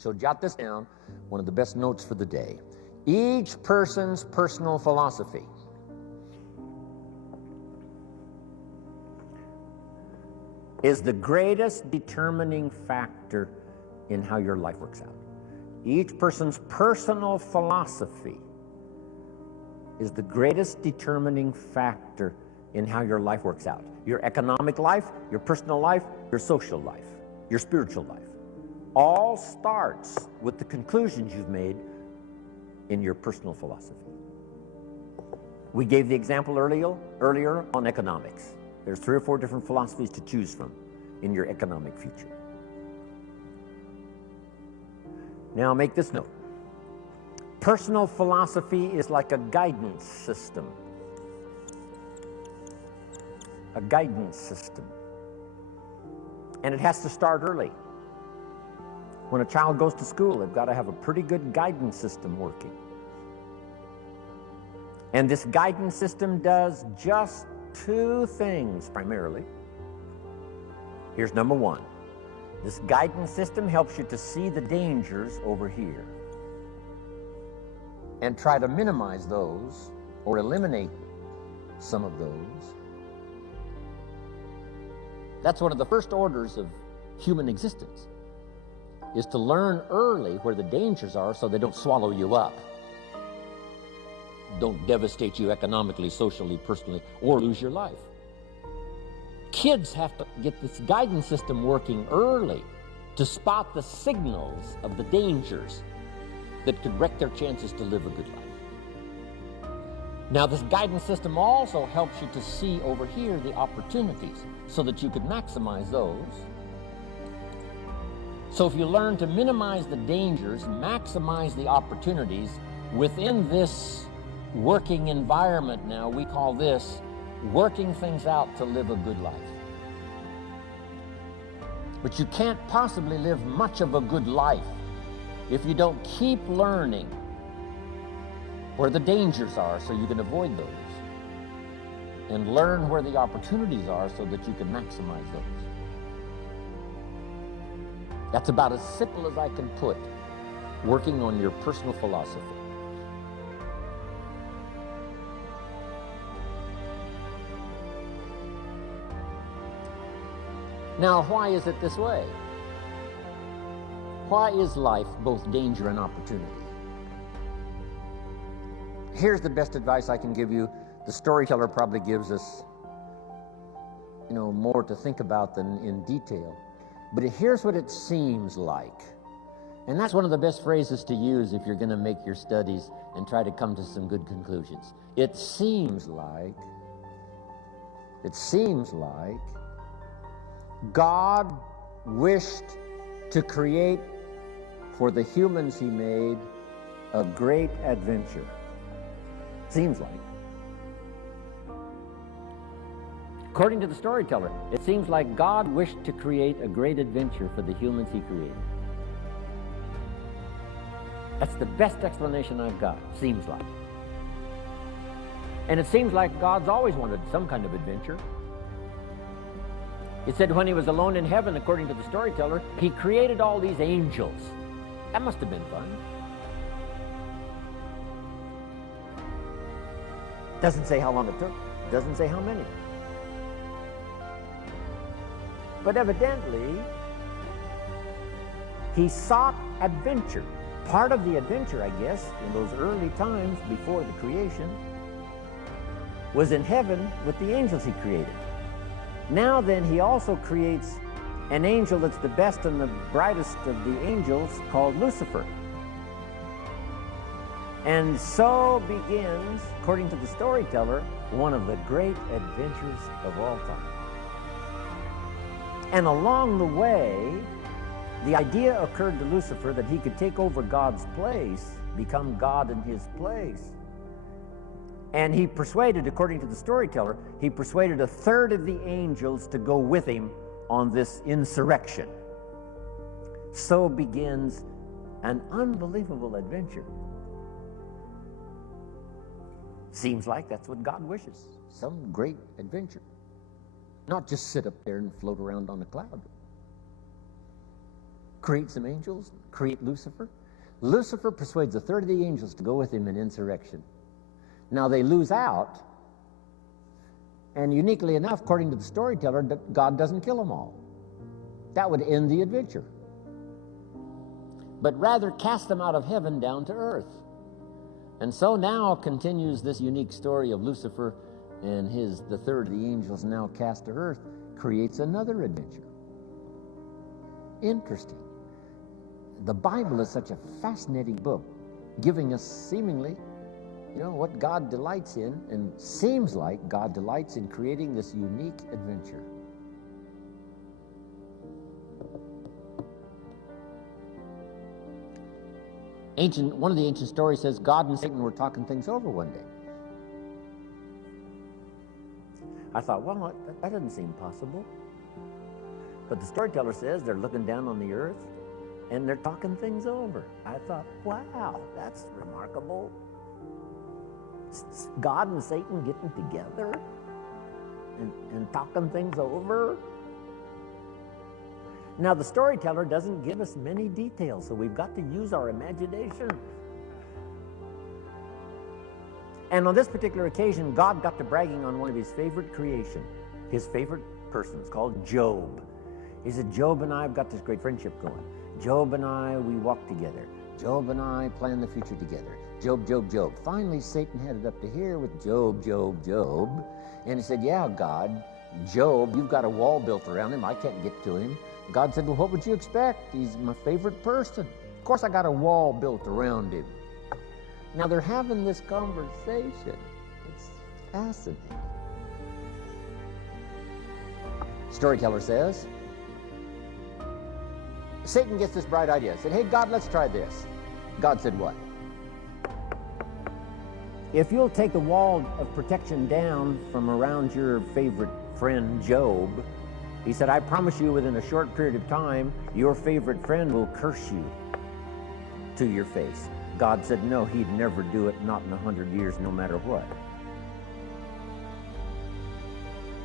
So jot this down, one of the best notes for the day. Each person's personal philosophy is the greatest determining factor in how your life works out. Each person's personal philosophy is the greatest determining factor in how your life works out. Your economic life, your personal life, your social life, your spiritual life. All starts with the conclusions you've made in your personal philosophy. We gave the example earlier on economics. There's 3 or 4 different philosophies to choose from in your economic future. Now make this note. Personal philosophy is like a guidance system. A guidance system. And it has to start early. When a child goes to school, they've got to have a pretty good guidance system working. And this guidance system does just 2 things primarily. Here's number 1. This guidance system helps you to see the dangers over here and try to minimize those or eliminate some of those. That's one of the first orders of human existence, is to learn early where the dangers are so they don't swallow you up, don't devastate you economically, socially, personally, or lose your life. Kids have to get this guidance system working early to spot the signals of the dangers that could wreck their chances to live a good life. Now, this guidance system also helps you to see over here the opportunities so that you could maximize those. So if you learn to minimize the dangers, maximize the opportunities within this working environment now, we call this working things out to live a good life. But you can't possibly live much of a good life if you don't keep learning where the dangers are so you can avoid those, and learn where the opportunities are so that you can maximize those. That's about as simple as I can put working on your personal philosophy. Now, why is it this way? Why is life both danger and opportunity? Here's the best advice I can give you. The storyteller probably gives us, more to think about than in detail. But here's what it seems like. And that's one of the best phrases to use if you're going to make your studies and try to come to some good conclusions. It seems like God wished to create for the humans he made a great adventure. Seems like. According to the storyteller, it seems like God wished to create a great adventure for the humans he created. That's the best explanation I've got, seems like. And it seems like God's always wanted some kind of adventure. It said when he was alone in heaven, according to the storyteller, he created all these angels. That must have been fun. Doesn't say how long it took. Doesn't say how many. But evidently, he sought adventure. Part of the adventure, I guess, in those early times before the creation, was in heaven with the angels he created. Now then, he also creates an angel that's the best and the brightest of the angels, called Lucifer. And so begins, according to the storyteller, one of the great adventures of all time. And along the way, the idea occurred to Lucifer that he could take over God's place, become God in his place. And he persuaded, according to the storyteller, he persuaded a third of the angels to go with him on this insurrection. So begins an unbelievable adventure. Seems like that's what God wishes, some great adventure. Not just sit up there and float around on a cloud. create some angels, create Lucifer. Lucifer persuades a third of the angels to go with him in insurrection. Now they lose out, and uniquely enough, according to the storyteller, God doesn't kill them all. That would end the adventure. But rather cast them out of heaven down to earth. And so now continues this unique story of Lucifer and the third of the angels now cast to earth, creates another adventure. Interesting. The Bible is such a fascinating book, giving us seemingly, what God delights in, and seems like God delights in creating this unique adventure. One of the ancient stories says God and Satan were talking things over one day. I thought, well, that doesn't seem possible. But the storyteller says they're looking down on the earth and they're talking things over. I thought, wow, that's remarkable. God and Satan getting together and talking things over. Now, the storyteller doesn't give us many details, so we've got to use our imagination. And on this particular occasion, God got to bragging on one of his favorite creation, his favorite persons, called Job. He said, Job and I have got this great friendship going. Job and I, we walk together. Job and I plan the future together. Job, Job, Job. Finally, Satan had it up to here with Job, Job, Job. And he said, yeah, God, Job, you've got a wall built around him. I can't get to him. God said, well, what would you expect? He's my favorite person. Of course, I got a wall built around him. Now, they're having this conversation. It's fascinating. Storyteller says, Satan gets this bright idea. Said, hey, God, let's try this. God said what? If you'll take the wall of protection down from around your favorite friend, Job, he said, I promise you within a short period of time, your favorite friend will curse you to your face. God said, no, he'd never do it, not in 100 years, no matter what.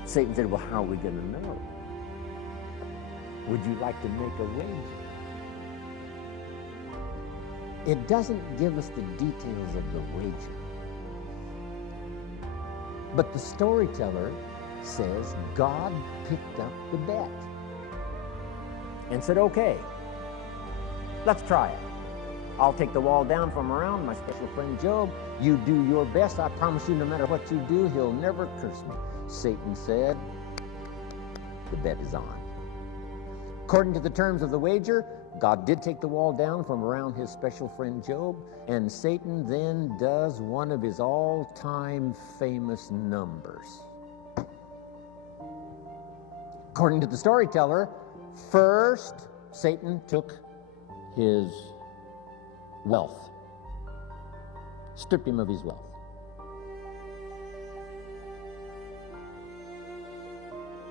Satan said, well, how are we going to know? Would you like to make a wager? It doesn't give us the details of the wager. But the storyteller says God picked up the bet and said, okay, let's try it. I'll take the wall down from around my special friend Job. You do your best. I promise you, no matter what you do, he'll never curse me. Satan said, the bet is on. According to the terms of the wager, God did take the wall down from around his special friend Job, and Satan then does one of his all-time famous numbers. According to the storyteller, first Satan took his wealth, stripped him of his wealth.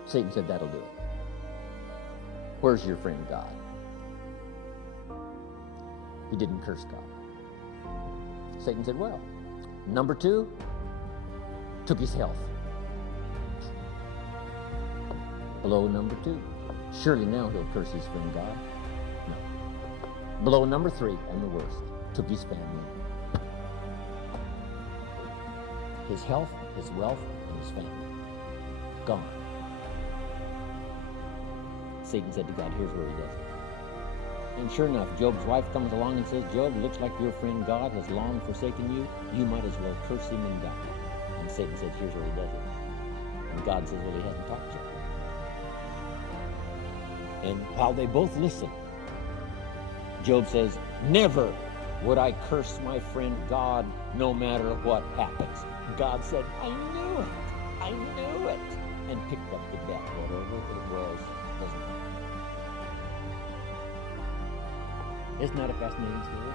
Satan said, that'll do it. Where's your friend God? He didn't curse God. Satan said, well, number two, took his health. Below number two, surely now he'll curse his friend God. No. Below number three, and the worst, took his family. His health, his wealth, and his family. Gone. Satan said to God, here's where he does it. And sure enough, Job's wife comes along and says, Job, it looks like your friend God has long forsaken you. You might as well curse him and die. And Satan said, here's where he does it. And God says, well, he hasn't talked to you. And while they both listen, Job says, never would I curse my friend God no matter what happens. God said, I knew it. I knew it. And picked up the bet, whatever it was, doesn't matter. Isn't that a fascinating story?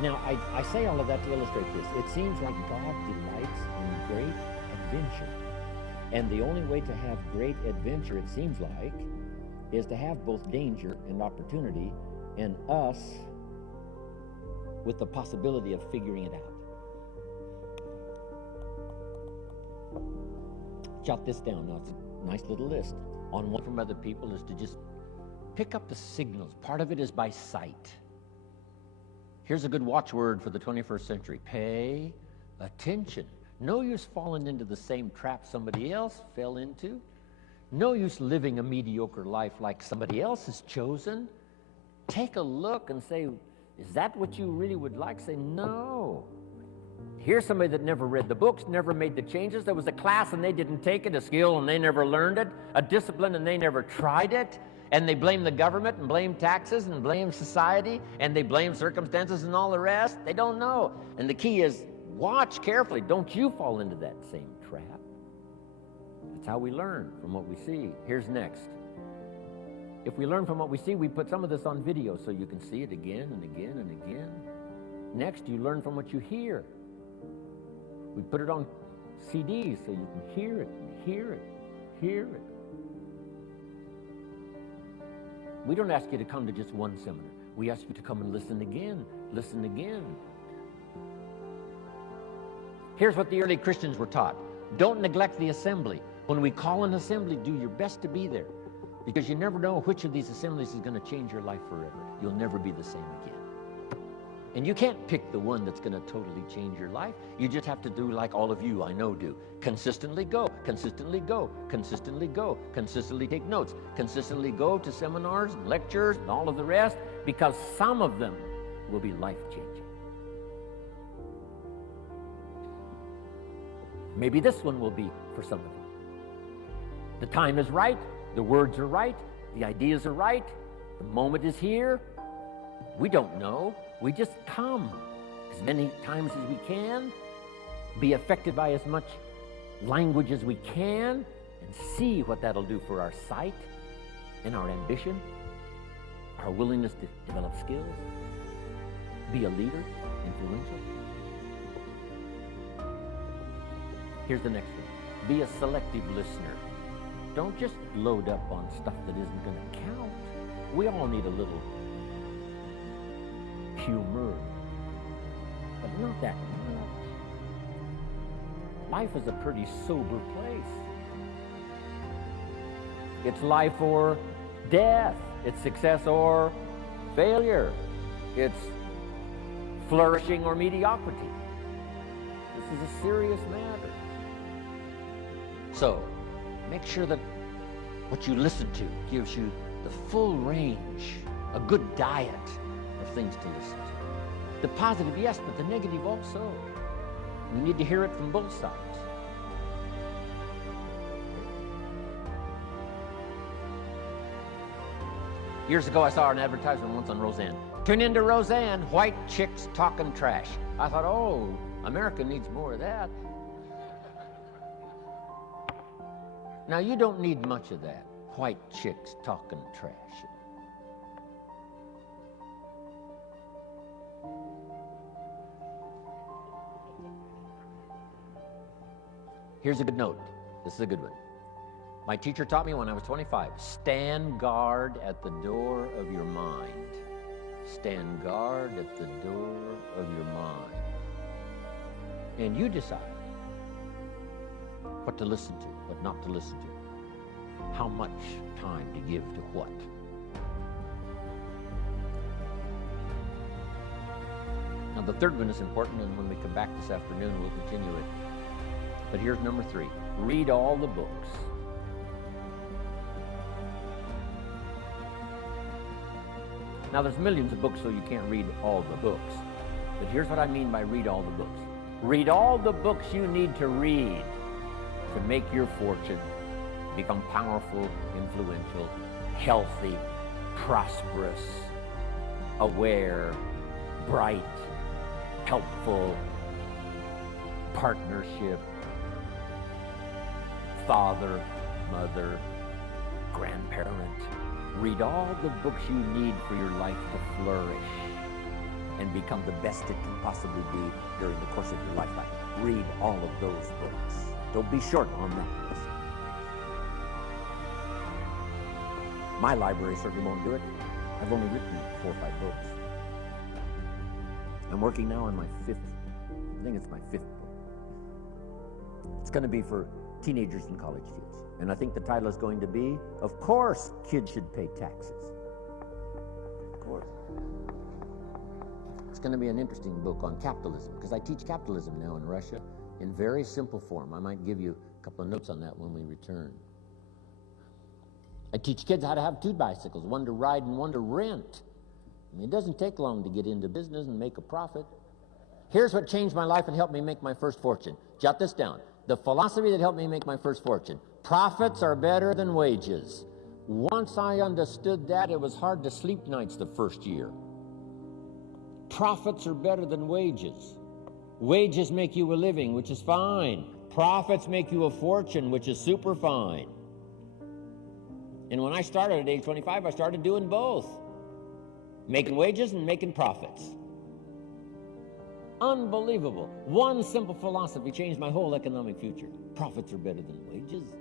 Now, I say all of that to illustrate this. It seems like God delights in great adventure. And the only way to have great adventure, it seems like, is to have both danger and opportunity, and us with the possibility of figuring it out. Jot this down. Now, it's a nice little list. On one from other people is to just Pick up the signals. Part of it is by sight. Here's a good watchword for the 21st century. Pay attention. No use falling into the same trap somebody else fell into. No use living a mediocre life like somebody else has chosen. Take a look and say, is that what you really would like? Say, no. Here's somebody that never read the books, never made the changes. There was a class and they didn't take it, a skill and they never learned it, a discipline and they never tried it. And they blame the government and blame taxes and blame society and they blame circumstances and all the rest. They don't know. And the key is, watch carefully. Don't you fall into that same trap. That's how we learn, from what we see. Here's next. If we learn from what we see, we put some of this on video so you can see it again and again and again. Next, you learn from what you hear. We put it on CDs so you can hear it, hear it, hear it. We don't ask you to come to just one seminar. We ask you to come and listen again, listen again. Here's what the early Christians were taught. Don't neglect the assembly. When we call an assembly, do your best to be there, because you never know which of these assemblies is going to change your life forever. You'll never be the same again. And you can't pick the one that's going to totally change your life. You just have to do like all of you I know do. Consistently go, consistently go, consistently go, consistently take notes, consistently go to seminars and lectures and all of the rest, because some of them will be life-changing. Maybe this one will be for some of you. The time is right, the words are right, the ideas are right, the moment is here. We don't know. We just come as many times as we can, be affected by as much language as we can, and see what that'll do for our sight and our ambition, our willingness to develop skills, be a leader, influential. Here's the next one. Be a selective listener. Don't just load up on stuff that isn't going to count. We all need a little humor, but not that much. Life is a pretty sober place. It's life or death. It's success or failure. It's flourishing or mediocrity. This is a serious matter. So, make sure that what you listen to gives you the full range, a good diet of things to listen to. The positive, yes, but the negative also. We need to hear it from both sides. Years ago, I saw an advertisement once on Roseanne. Tune into Roseanne, white chicks talking trash. I thought, oh, America needs more of that. Now, you don't need much of that, white chicks talking trash. Here's a good note. This is a good one. My teacher taught me when I was 25, stand guard at the door of your mind. Stand guard at the door of your mind. And you decide what to listen to, what not to listen to, how much time to give to what. Now, the third one is important, and when we come back this afternoon, we'll continue it. But here's number 3. Read all the books. Now, there's millions of books, so you can't read all the books. But here's what I mean by read all the books. Read all the books you need to read to make your fortune, become powerful, influential, healthy, prosperous, aware, bright, helpful, partnership, father, mother, grandparent. Read all the books you need for your life to flourish and become the best it can possibly be during the course of your lifetime. Read all of those books. Don't be short on that list. My library certainly won't do it. I've only written 4 or 5 books. I'm working now on my 5th. I think it's my 5th book. It's going to be for teenagers and college kids. And I think the title is going to be, of course, kids should pay taxes. It's going to be an interesting book on capitalism, because I teach capitalism now in Russia in very simple form. I might give you a couple of notes on that when we return. I teach kids how to have two bicycles, one to ride and one to rent. I mean, it doesn't take long to get into business and make a profit. Here's what changed my life and helped me make my first fortune. Jot this down. The philosophy that helped me make my first fortune. Profits are better than wages. Once I understood that, it was hard to sleep nights the first year. Profits are better than wages. Wages make you a living, which is fine. Profits make you a fortune, which is super fine. And when I started at age 25, I started doing both. Making wages and making profits. Unbelievable. One simple philosophy changed my whole economic future. Profits are better than wages.